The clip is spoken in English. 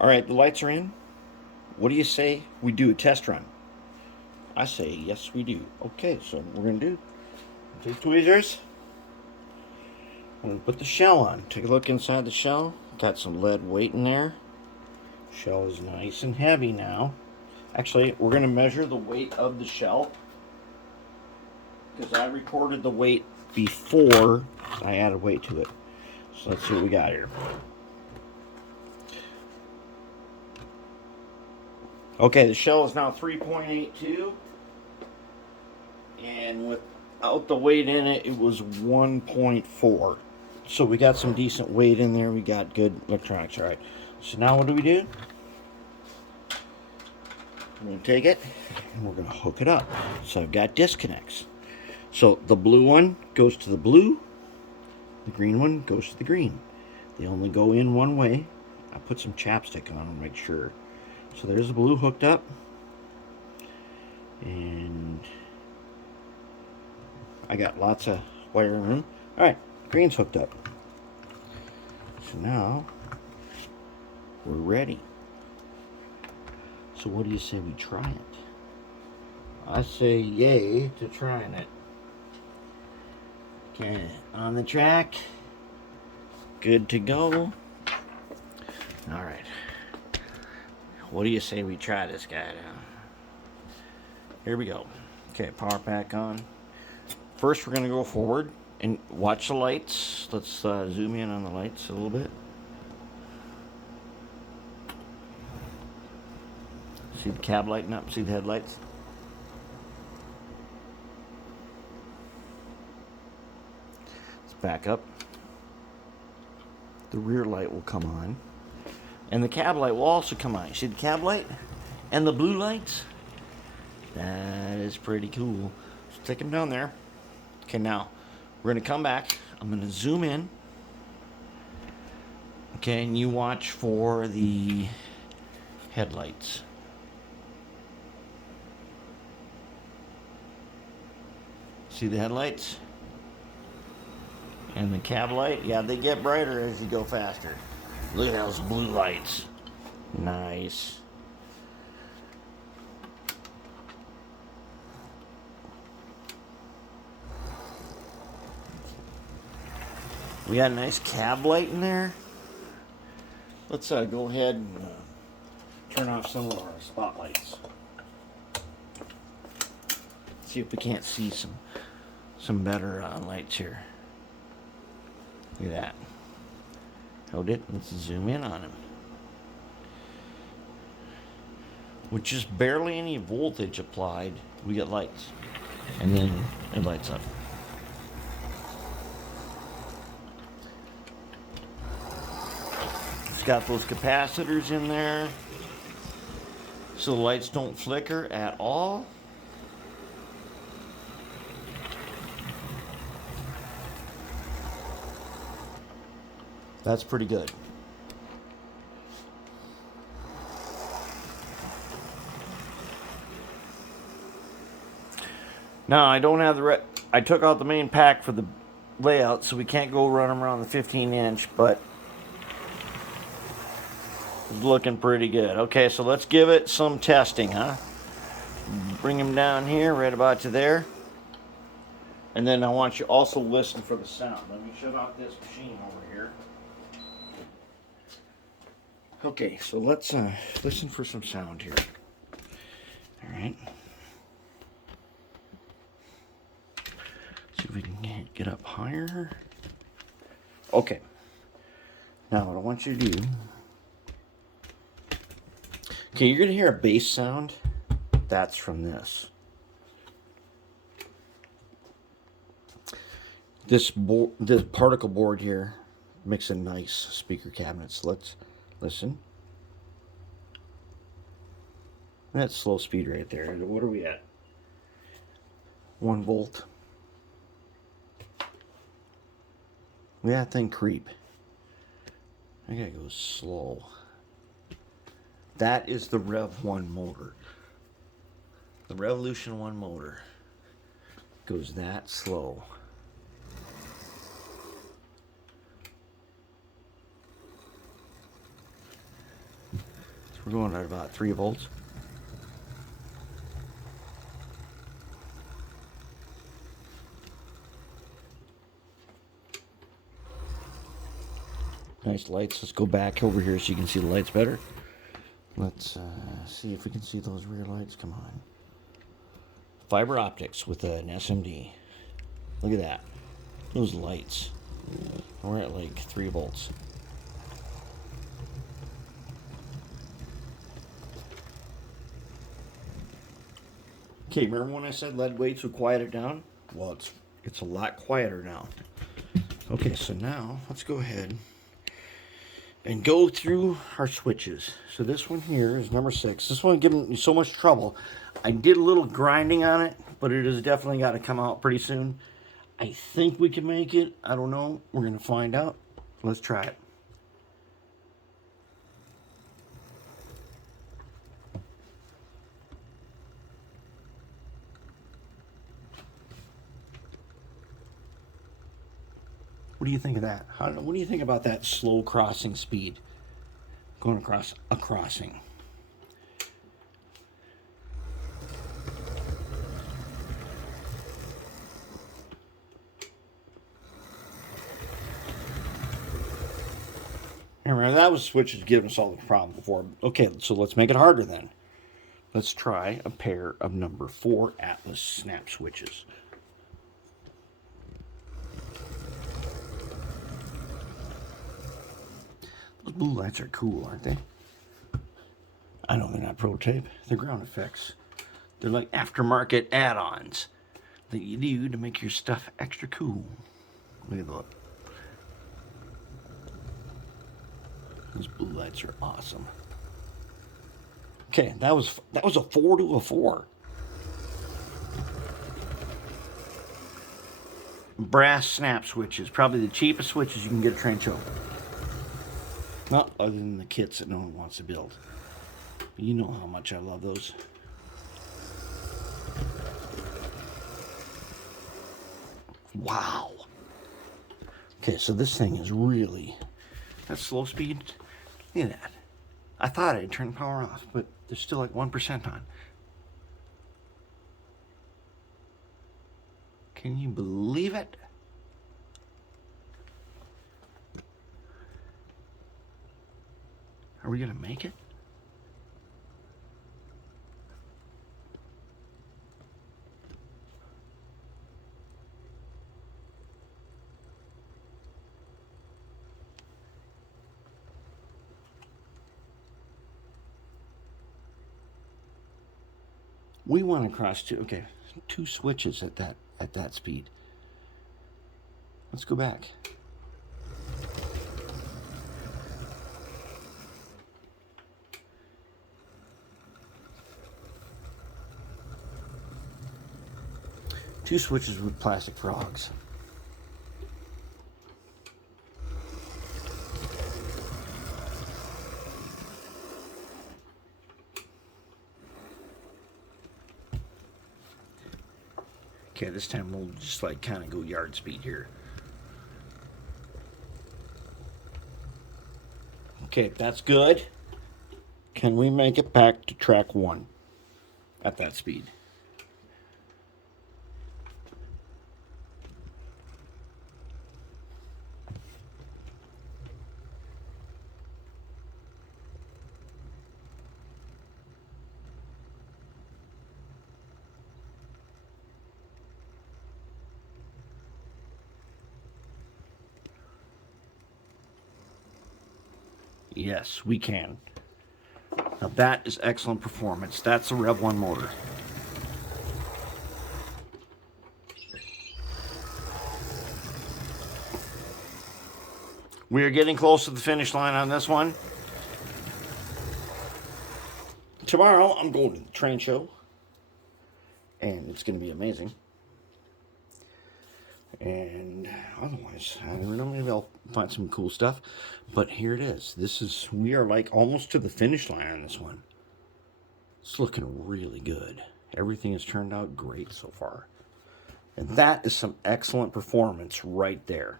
All right, the lights are in. What do you say we do a test run? I say yes, we do. Okay, so we're gonna do take tweezers. I'm gonna put the shell on. Take a look inside the shell. Got some lead weight in there. Shell is nice and heavy now. Actually, we're gonna measure the weight of the shell because I recorded the weight before I added weight to it. So let's see what we got here. Okay, the shell is now 3.82, and without the weight in it, it was 1.4. So we got some decent weight in there. We got good electronics. All right. So now what do we do? We're going to take it and we're going to hook it up. So I've got disconnects. So the blue one goes to the blue, the green one goes to the green. They only go in one way. I put some chapstick on to make sure. So there's the blue hooked up. And I got lots of wire room. Alright, green's hooked up. So now we're ready. So what do you say we try it? I say yay to trying it. Okay, on the track. Good to go. Alright. What do you say we try this guy now? Here we go. Okay, power pack on. First we're going to go forward and watch the lights. Let's zoom in on the lights a little bit. See the cab lighting up? See the headlights? Let's back up. The rear light will come on. And the cab light will also come on. You see the cab light? And the blue lights? That is pretty cool. Stick them down there. Okay, now we're going to come back. I'm going to zoom in. Okay, and you watch for the headlights. See the headlights? And the cab light? Yeah, they get brighter as you go faster. Look at those blue lights. Nice. We got a nice cab light in there. Let's go ahead and turn off some of our spotlights. See if we can't see some better lights here. Look at that. Hold it. Let's zoom in on him. With just barely any voltage applied, we get lights. And then it lights up. It's got those capacitors in there so the lights don't flicker at all. That's pretty good. Now I don't have I took out the main pack for the layout, so we can't go run them around the 15-inch, but it's looking pretty good. Okay, so let's give it some testing, huh? Bring him down here, right about to there. And then I want you also listen for the sound. Let me shut off this machine over here. Okay, so let's listen for some sound here. All right. See if we can get up higher. Okay. Now what I want you to do. Okay, you're gonna hear a bass sound. That's from this. This particle board here makes a nice speaker cabinet. So let's listen. That's slow speed right there. What are we at? 1 volt. Look at that thing creep. I gotta go slow. That is the Rev 1 motor. The Revolution 1 motor goes that slow. We're going at about 3 volts. Nice lights. Let's go back over here so you can see the lights better. Let's see if we can see those rear lights. Come on. Fiber optics with an SMD. Look at that. Those lights. We're at like 3 volts. Okay, remember when I said lead weights would quiet it down? Well, it's a lot quieter now. Okay, so now let's go ahead and go through our switches. So this one here is number 6. This one giving me so much trouble. I did a little grinding on it, but it has definitely got to come out pretty soon. I think we can make it. I don't know. We're going to find out. Let's try it. What do you think of that? What do you think about that slow crossing speed? Going across a crossing. Remember, that was switches giving us all the problem before. Okay, so let's make it harder then. Let's try a pair of number 4 Atlas snap switches. Those blue lights are cool, aren't they? I know they're not prototype. They're ground effects. They're like aftermarket add-ons that you do to make your stuff extra cool. Look at that. Those blue lights are awesome. Okay, that was a 4 to a 4. Brass snap switches, probably the cheapest switches you can get at Trane Show. Not other than the kits that no one wants to build. You know how much I love those. Wow. Okay, so this thing is really... That's slow speed. Look at that. I thought I had turned power off, but there's still like 1% on. Can you believe it? Are we gonna make it? We want to cross two switches at that speed. Let's go back. Two switches with plastic frogs. Okay, this time we'll just like kind of go yard speed here. Okay, that's good. Can we make it back to track 1 at that speed? Yes, we can. Now that is excellent performance. That's a Rev 1 motor. We are getting close to the finish line on this one. Tomorrow I'm going to the Trane Show, and it's going to be amazing. And otherwise, I don't know, maybe I'll find some cool stuff. But here it is. We are like almost to the finish line on this one. It's looking really good. Everything has turned out great so far. And that is some excellent performance right there.